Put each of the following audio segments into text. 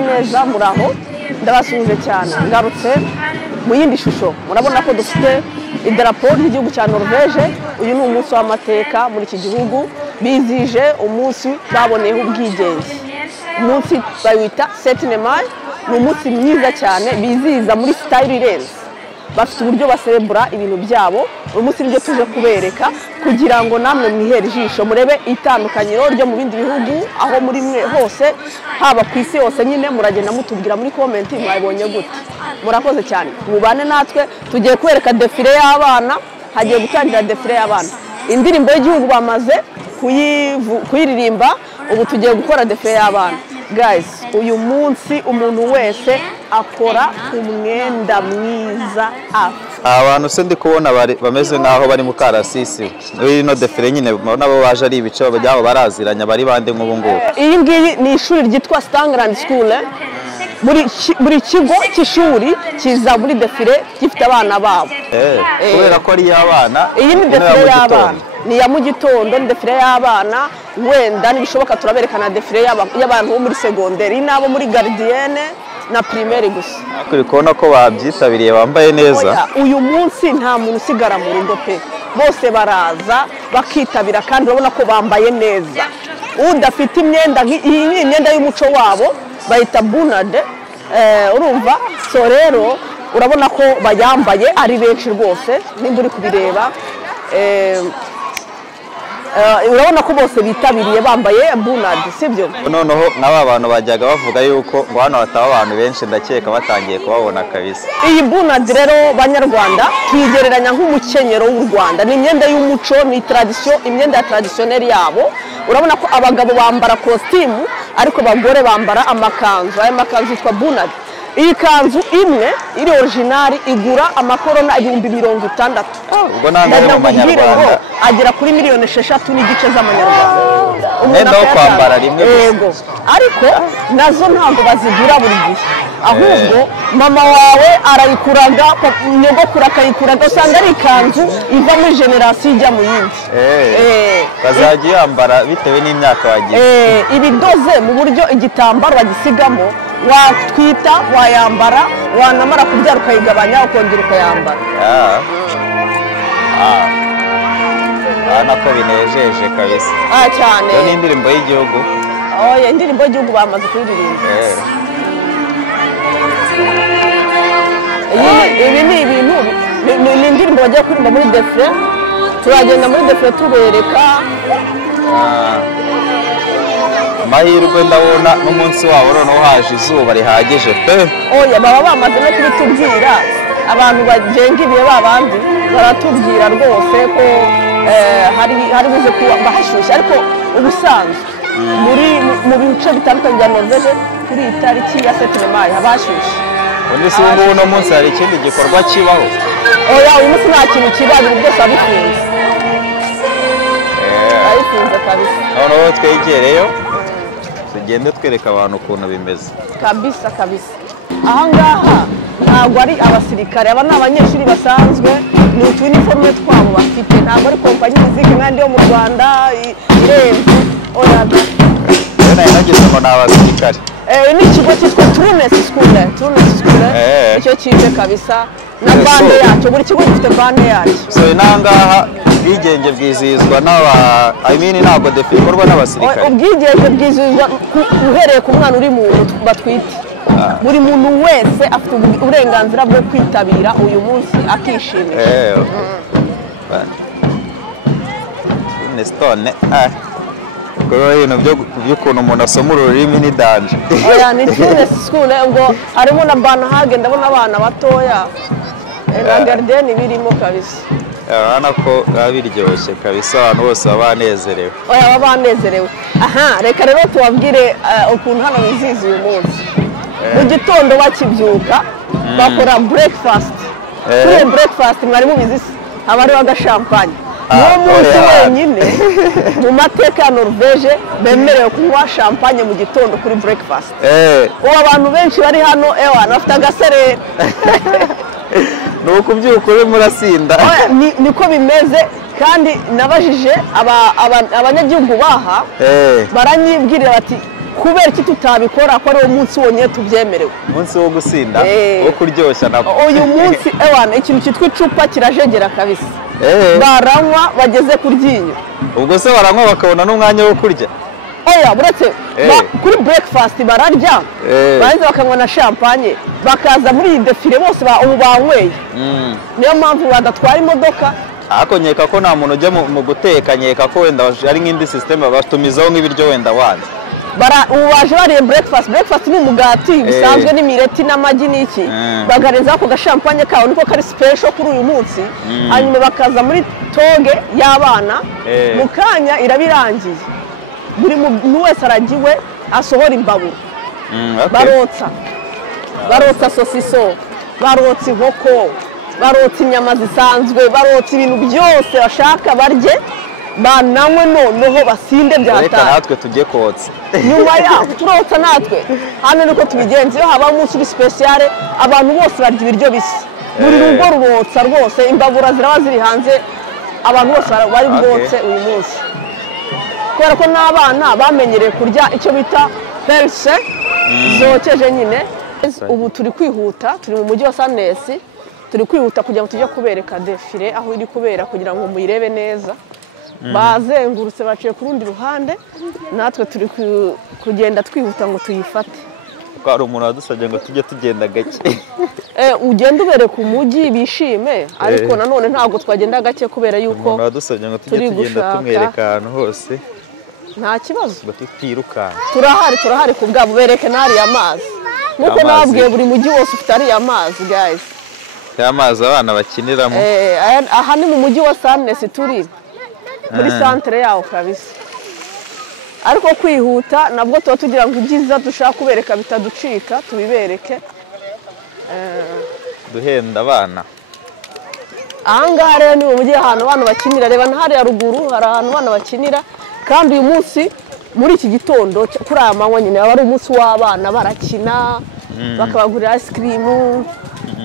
neza muraho ndabasuje cyane ngarutse mu yindi shusho murabona ko dufite idarapo ry'igihugu cya Norvège uyu ni umunsi w'amateka muri iki gihugu bizije umunsi baboneyeho ubwigenge umunsi bawita 7 Mai ni umunsi mwiza cyane biziza muri style irenze bafite uburyo baserebura ibintu byabo umunsi nibyo tuje kubereka kugira ngo namwe mwihere ijisho murebe itandukanyiro ryo mu bindi bihugu aho muri mwe hose haba ku isi hose nyine muragenda mutubwira muri comment mwabonye gute murakoze cyane mubane natwe tugiye kwereka defile y'abana hagiye gutangira defile y'abana indirimbo y'igihugu bamaze kuyiririmba ubu tugiye gukora defile y'abana guys uyu munsi umuntu wese akora umwenda mwiza abantu se ndi kubona bameze nkaho bari mu karasisi ino defile nyine nabo baje ari ibice byabo baraziranya bari bande nk'ubu ngubu iyi ngiyi ni ishuri ryitwa Stangrand School buri kigo cy'ishuri kiza muri defile gifite abana babo kubera ko ari y'abana iyi ni defile y'abana ni ya mu gitondo ni defile y'abana wenda nibishoboka turaberekana defile y'abantu bo muri secondaire n'abo muri gardienne na primaire gusa kuri kubona ko babyitabiriye bambaye neza uyu munsi nta muntu usigara mu rugo pe bose baraza bakitabira kandi urabona ko bambaye neza udafite imyenda iyi ni imyenda y'umuco wabo bayita bunade urumva so rero urabona ko bayambaye ari benshi rwose nimba uri kubireba urabona ko bose bitabiriye bambaye bunade sibyo noneho n'aba bantu bajyaga bavuga yuko ngo hano hataba abantu benshi ndakeka batangiye kubabona kabisa iyi bunade rero banyarwanda twigereranya nk'umukenyero w'u Rwanda ni imyenda y'umuco ni tradition imyenda ya traditionnel yabo urabona ko abagabo bambara costume ariko abagore bambara amakanzu aya makanzu yitwa bunade iyi kanzu imwe iri original igura amakorona 60,000 ubwo nangaye mu Manyarwanda agera kuri 6,000,000 n'igice z'amanyarwanda umwenda wo kwambara rimwe gusa ariko nazo ntabwo bazigura buri gihe ahubwo mama wawe arayikuraga nyogokuru akayikuraga usanga ari ikanzu iva muri generation ijya mu yindi bazagiye yambara bitewe n'imyaka wagiye ibidoze mu buryo igitambaro bagisigamo watwita wayambara wanamara kubyara ukayigabanya ukongera ukayambara nako binejeje kabisa cyane ni indirimbo y'igihugu indirimbo y'igihugu bamaze kuririmba ibi ni ibintu ni indirimbo bagiye kuririmba muri defile turagenda muri defile tubereka amahirwe ndabona n'umunsi wabo noneho haje izuba rihagije pe baba bamaze no kubitubwira abantu bagenga ibihe babandi baratubwira rwose ko hari buze kuba hashyushye ariko ubusanzwe mu bice bitandukanye bya Norvège kuri iyi tariki ya 7 Mai haba hashyushye undi si ubu uno munsi hari ikindi gikorwa kibaho uyu munsi nta kintu kiba ibintu byose abifunze abifunze kabisa noneho twegereyo tugende twereka abantu ukuntu bimeze kabisa ahangaha ntabwo ari abasirikare aba ni abanyeshuri basanzwe ni utuniforme twabo bafite ntabwo ari kompanyi z'iki nkandi yo mu Rwanda irenze nari nageze ngo ni abasirikare ni ikigo cyitwa Trunes School icyo kije kabisa na bande yacyo buri kigo gifite bande yacyo so inangaha ubwigenge bwizihizwa ntabwo defile ikorwa n'abasirikare ubwigenge bwizihizwa uhereye ku mwana uri mu batwite buri muntu wese afite uburenganzira bwo kwitabira uyu munsi akishimisha ibintu by'ukuntu umuntu asoma ururimi ni danje ni Trunes School ngo harimo na Banahage ndabona abana batoya na gardienne birimo kabisa urabona ko biba biryoshye kabisa abantu bose baba banezerewe baba banezerewe reka rero tubabwire ukuntu hano bizihiza uyu munsi mu gitondo bakibyuka bakora breakfast kuri breakfast mwari mubizi haba hariho agashampanye niwo munsi wenyine mu mateka ya Norvège bemerewe kunywa champagne mu gitondo kuri breakfast ubu abantu benshi bari hano bafite agasereri ni ukubyuka uri murasinda niko bimeze kandi nabajije abanyagihugu baha baranyibwirira bati kubera iki tutabikora ko ari wo munsi wonyine tubyemerewe umunsi wo gusinda wo kuryoshya nabo uyu munsi ewana ikintu cyitwa icupa kirajegera kabisa baranywa bageze ku ryinyo ubwo se baranywa bakabona n'umwanya wo kurya oya buretse kuri breakfast bararya barangiza bakanywa na champagne bakaza muri iyi defile bose ubu banyweye niyo mpamvu badatwara imodoka ariko nkeka ko nta muntu ujya mu guteka nkeka ko wenda ari nk'indi system batumizaho nk'ibiryo wenda wanze ubu baje bariye breakfast ni umugati bisanzwe n'imireti n'amagi n'iki bagarenzaho ako gashampanye kawe niko kari special kuri uyu munsi hanyuma bakaza muri toge y'abana mu kanya irabirangiye buri muntu wese aragiwe asohora imbabura barotsa sosiso barotsa inkoko barotsa inyama zisanzwe barotsa ibintu byose bashaka barye bananywe noneho basinde byataye reka natwe tujye kotsa nyuma yaho turotsa natwe hano niko tubigenza iyo haba umunsi uri special abantu bose barya ibiryo bisa buri rugo rurotsa rwose imbabura ziraba ziri hanze abantu bose bari bwotse uyu munsi kubera ko n'abana bamenyereye kurya icyo bita perse zokeje nyine ubu turi kwihuta turi mu mujyi wa Sanesi turi kwihuta kugira ngo tujye kubereka defile aho iri kubera kugira ngo muyirebe neza bazengurutse baciye ku rundi ruhande natwe turi kugenda twihuta ngo tuyifate ko hari umuntu wadusabye ngo tujye tugenda gake ugenda ubereka umujyi bishime ariko nanone ntabwo twagenda gake kubera yuko umuntu wadusabye ngo tujye tugenda tumwereka ahantu hose nta kibazo ngo tutirukana turahari ku bwabo bereke n'ariya mazi nk'uko nababwiye buri mujyi wose ufite ariya mazi guys ya mazi abana bakiniramo aha ni mu mujyi wa Sanesi turi muri centre yawo kabisa ariko kwihuta nabwo tuba tugira ngo ibyiza dushaka kubereka bitaducika tubibereke duhenda abana ahangaha rero ni mu mujyi ahantu abana bakinira reba hariya ruguru hari ahantu abana bakinira kandi uyu munsi muri iki gitondo kuri aya manywa nyine aba ari umunsi w'abana barakina bakabagurira ice cream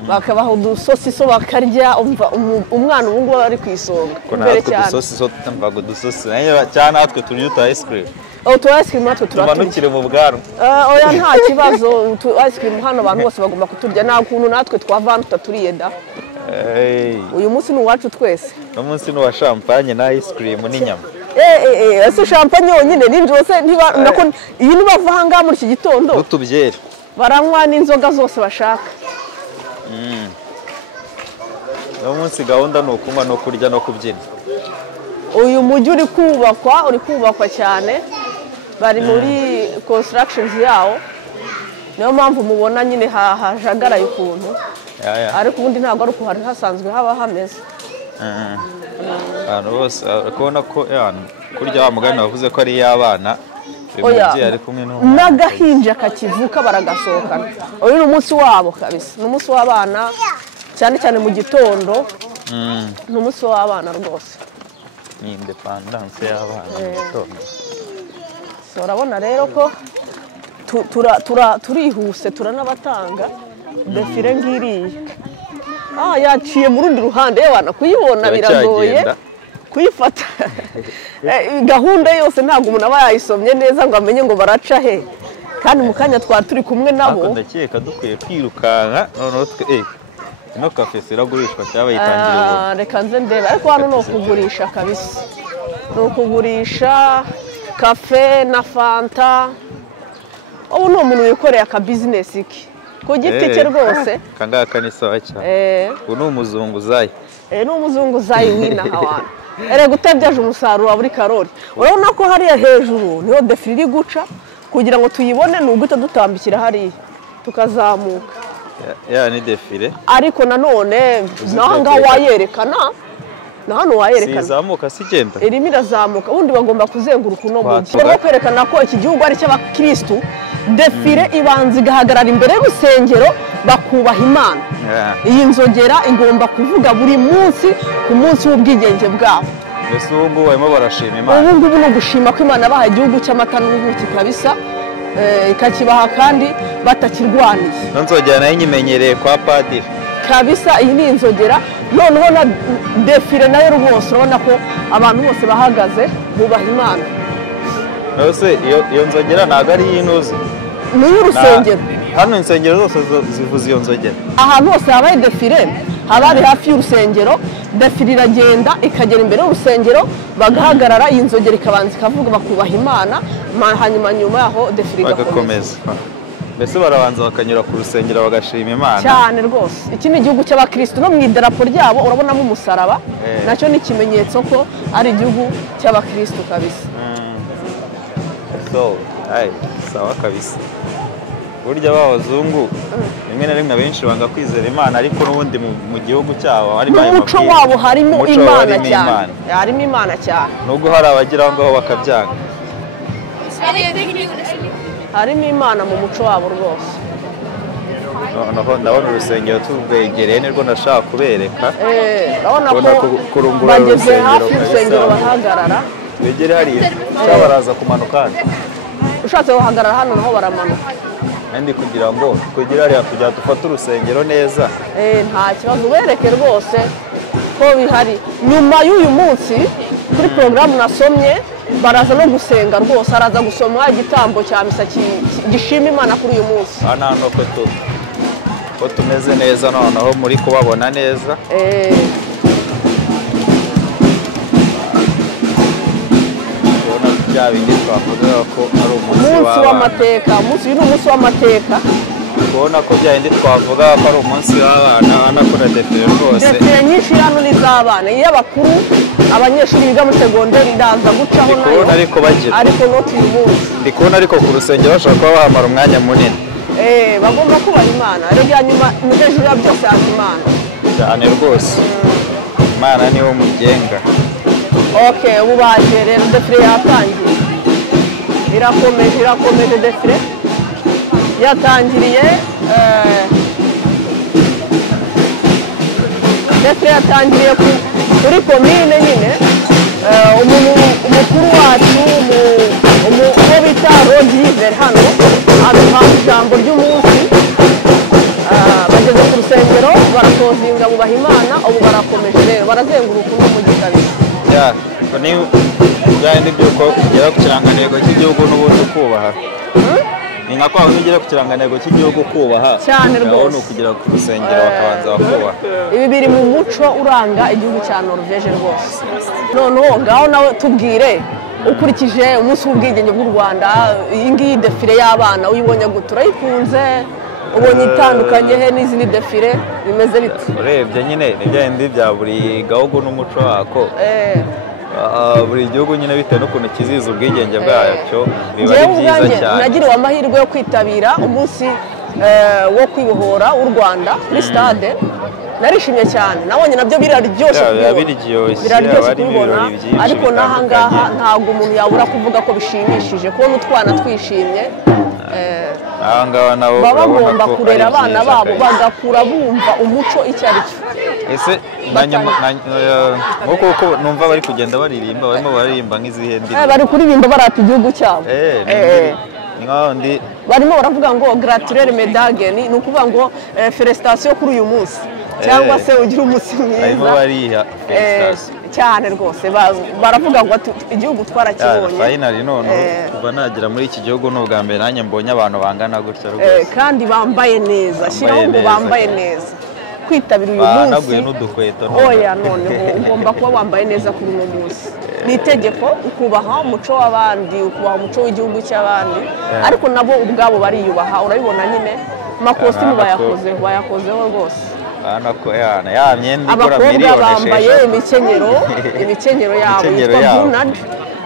bakabaha udusosiso bakarya umwana ubu ngubu ari ku isonga imbere cyane udusosiso tutamvaga udusosi cyane natwe turya utu ice cream utu ice cream natwe tumanukire mu bwanwa oya nta kibazo utu ice cream hano abantu bose bagomba kuturya nta kuntu natwe twavana tutaturiye da uyu munsi ni uwacu twese uyu munsi ni uwa champagne na ice cream n'inyama ese champagne yonyine nijoro se iyi nibava ahangaha muri iki gitondo n'utubyeri baranywa n'inzoga zose bashaka uyu munsi gahunda ni ukunywa no kurya no kubyina uyu mujyi uri kubakwa cyane bari muri constructions yawo niyo mpamvu mubona nyine hajagaraye ukuntu ariko ubundi ntabwo ari uko hari hasanzwe haba hameze abantu bose urabona ko kurya wa mugani wavuze ko ari iy'abana n'agahinja kakivuka baragasohokana uyu ni umunsi wabo kabisa ni umunsi w'abana cyane cyane mu gitondo ni umunsi w'abana rwose ni independence y'abana mu gitondo urabona rero ko turihuse turanabatanga defile ngiriye yaciye mu rundi ruhande y'abana kuyibona biragoye kuyifata gahunda yose ntabwo umuntu aba yayisomye neza ngo amenye ngo baraca he kandi mu kanya twari turi kumwe nabo ndakeka dukwiye kwirukanka noneho ino kafe iragurishwa cyangwa yitangira ubu reka nze ndebe ariko hano ni ukugurisha kabisa ni ukugurisha kafe na fanta ubu ni umuntu wikoreye aka bizinesi ke ku giti cye rwose kangaka ni sawa cyane ubu ni umuzunguzayi ni umuzunguzayi w'inaha wantu erega utabyaje umusaruro wa buri karori urabona ko hariya hejuru niho defile iri guca kugira ngo tuyibone ni uguhita dutambikira hariya tukazamuka ni defile ariko nanone naho ngaho wayerekana na hano wayerekana sizamuka sigenda irimo irazamuka ubundi bagomba kuzenguruka uno mujyi no kwerekana ko iki gihugu ari cy'abakirisitu defile ibanza igahagarara imbere y'urusengero bakubaha Imana iyi nzogera igomba kuvuga buri munsi ku munsi w'ubwigenge bwabo mbese ubu ngubu barimo barashima Imana ubu ngubu ni ugushima ko Imana yabahaye igihugu cy'amata n'ubuki kabisa ikakibaha kandi batakirwaniye nzogera nayo nyimenyereye kwa padiri kabisa iyi ni inzogera noneho na defile nayo rwose urabona ko abantu bose bahagaze bubaha Imana Nose iyo nzogera ntago ari iy'intuzi. Ni y'urusengero. Hano insengero zose zivuza iyo nzogera. Ahantu hose habaye defile haba ari hafi y'urusengero, defile iragenda ikagera imbere y'urusengero bagahagarara, iyi nzogera ikabanza ikavuga bakubaha Imana, hanyuma nyuma yaho defile igakomeza. Mbese barabanza bakanyura ku rusengero bagashima Imana cyane rwose. Iki ni igihugu cy'abakristo, no mu idarapo ryabo urabonamo umusaraba, nacyo ni ikimenyetso ko ari igihugu cy'abakristo kabisa. Sawa kabisa. Burya b'abazungu rimwe na rimwe abenshi banga kwizera Imana, ariko n'ubundi mu gihugu cyabo harimo umuco wabo harimo Imana cyane, harimo Imana cyane, nubwo hari abagira aho ngaho bakabyanga, harimo Imana mu muco wabo rwose. Ndabona urusengero turwegereye, nirwo nashaka kubereka. Urabona ko bageze hafi y'urusengero bahagarara. Begere hariya cyangwa baraza kumanuka hano. Ushatse guhagarara hano naho baramanuka. Ndi kugira ngo twegere hariya kugira dufate urusengero neza. Nta kibazo, ubereke rwose ko bihari. Nyuma y'uyu munsi kuri porogaramu nasomye baraza no gusenga rwose, araza gusoma igitambo cya misa gishima Imana kuri uyu munsi. Hano ko tumeze neza, noneho muri kubabona neza. Bya bindi twavuga ko ari umunsi w'amateka. Uyu ni umunsi w'amateka. Ubona ko bya bindi twavuga ko ari umunsi w'abana, anakora defile rwose. Defile nyinshi hano ni iz'abana, iy'abakuru abanyeshuri biga muri segonderi iraza gucaho nayo, ariko not uyu munsi. Ndi kubona ariko ku rusengero bashobora kuba bahamara umwanya munini. Bagomba kubaha Imana, rero nyuma hejuru ya byose haza Imana cyane rwose. Imana niwo mugenga. Ubu baje rero defile yatangiye, irakomeje defile yatangiriye. Defile yatangiriye kuri komine nyine. Umukuru wacu uwo bita Rodiver hano aduha ijambo ry'umunsi. Bageze ku rusengero barakozinga bubaha Imana, ubu barakomeje rero barazenguruka uno mujyi kabisa. Ni by'uko ugera ku kirangantego cy'igihugu n'ubundi ukubaha. Ni nka kwa ugera ku kirangantego cy'igihugu ukubaha cyane rwose, ni ukugera ku rusengero bakabanza bakubaha. Ibi biri mu muco uranga igihugu cya Norvège rwose. Noneho ngaho nawe tubwire, ukurikije umunsi w'ubwigenge bw'u Rwanda, iyi ngiyi defile y'abana uyibonye gute? Urayikunze? Ubonye itandukanye he n'izindi defile bimeze bite? Urebye nyine ibya bindi bya buri gahugu n'umuco wako. Buri gihugu nyine bitewe n'ukuntu kizihiza ubwigenge bwacyo biba ari byiza cyane. Nagiriwe amahirwe yo kwitabira umunsi wo kwibohora w'u Rwanda kuri stade, narishimye cyane, nabonye nabyo biraryoshye kubibona, ariko n'aha ngaha ntabwo umuntu yabura kuvuga ko bishimishije kubona utwana twishimye. Baba bagomba kurera abana babo bagakura bumva umuco icyo ari cyo. Ese nk'uko numva bari kugenda baririmba, barimo baririmba nk'izihe ndirimbo? Bari kuririmba barata igihugu cyabo. Barimo baravuga ngo gratulere medage, ni ukuvuga ngo felicitation kuri uyu munsi, cyangwa se ugira umunsi mwiza cyane rwose. Baravuga ngo igihugu twarakibonye finally. None kuva nagera muri iki gihugu n'ubwa mbere nanjye mbonye abantu bangana gutya rwose, kandi bambaye neza. Shiraho ngo bambaye neza kwitabira uyu munsi. Naguye n'udukweto. Noneho ugomba kuba wambaye neza kuri uno munsi. Ni itegeko ukubaha umuco w'abandi, ukubaha umuco w'igihugu cy'abandi, ariko nabo ubwabo bariyubaha. Urabibona nyine amakositimu bayakozeho rwose. Abakobwa bambaye imikenyero yabo yitwa brunad,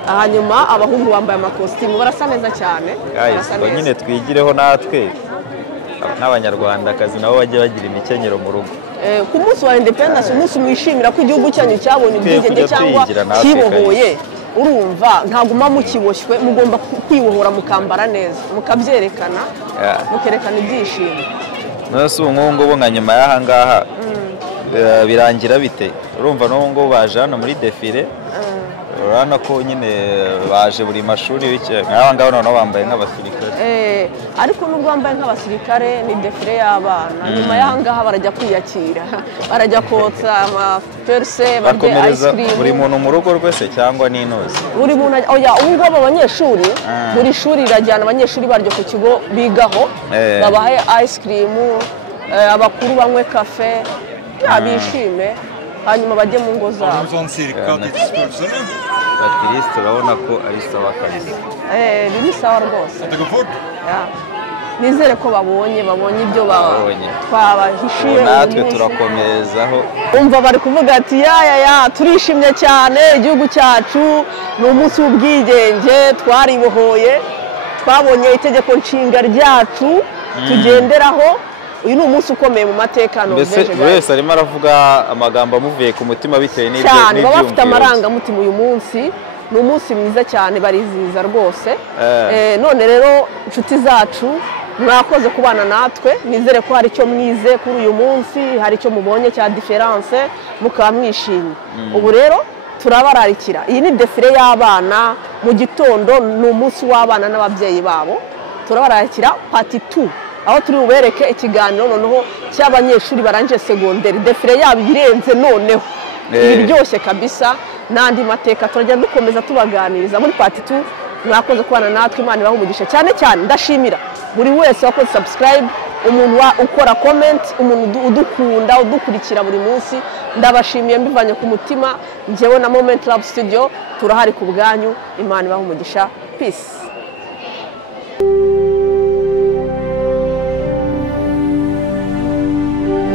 hanyuma abahungu bambaye amakositimu, barasa neza cyane. Nyine twigireho natwe n'abanyarwandakazi nabo bajye bagira imikenyero mu rugo. Ku munsi wa independence, umunsi mwishimira ko igihugu cyanyu cyabonye ubwigenge cyangwa kibohoye, urumva ntabwo muba mukiboshywe, mugomba kwibohora mukambara neza, mukabyerekana, mukerekana ibyishimo. Nose ubu ngubu nka nyuma y'aha ngaha birangira bite? Urumva n'ubu ngubu baje hano muri defile, urabona ko nyine baje buri mashuri nk'aba ngaba noneho bambaye nk'abasirikare ariko nubwo bambaye nk'abasirikare ni defile y'abana nyuma y'aha ngaha barajya kwiyakira barajya kotsa amaferse barya ice cream buri muntu mu rugo rwese cyangwa n'intuzi buri muntu ubu ngubu abanyeshuri buri shuri rirajyana abanyeshuri baryo ku kigo bigaho babahaye ice cream abakuru banywe kafe bishime hanyuma bajye mu ngo zabo bakirisitu urabona ko ari sawa kabisa biri sawa rwose nizere ko babonye ibyo twabahishiye natwe turakomerezaho umva bari kuvuga ati turishimye cyane igihugu cyacu ni umunsi w'ubwigenge twaribohoye twabonye itegeko nshinga ryacu tugenderaho uyu ni umunsi ukomeye mu mateka mbese buri wese arimo aravuga amagambo amuvuye ku mutima bitewe n'ibyo cyane baba bafite amarangamutima uyu munsi ni umunsi mwiza cyane barizihiza rwose none rero inshuti zacu mwakoze kubana natwe nizere ko hari icyo mwize kuri uyu munsi hari icyo mubonye cya diferanse mukaba mwishimye ubu rero turabararikira iyi ni defile y'abana mu gitondo ni umunsi w'abana n'ababyeyi babo turabararikira pati 2 aho turi bubereke ikiganiro noneho cy'abanyeshuri barangije segonderi defile yabo irenze noneho iryoshye kabisa n'andi mateka turajya dukomeza tubaganiriza muri pati 2 mwakoze kubana natwe Imana ibahe umugisha cyane cyane ndashimira buri wese wakoze subscribe umuntu ukora comment umuntu udukunda udukurikira buri munsi ndabashimiye mbivanye ku mutima njyewe na Moment Lab Studio turahari ku bwanyu Imana ibahe umugisha peace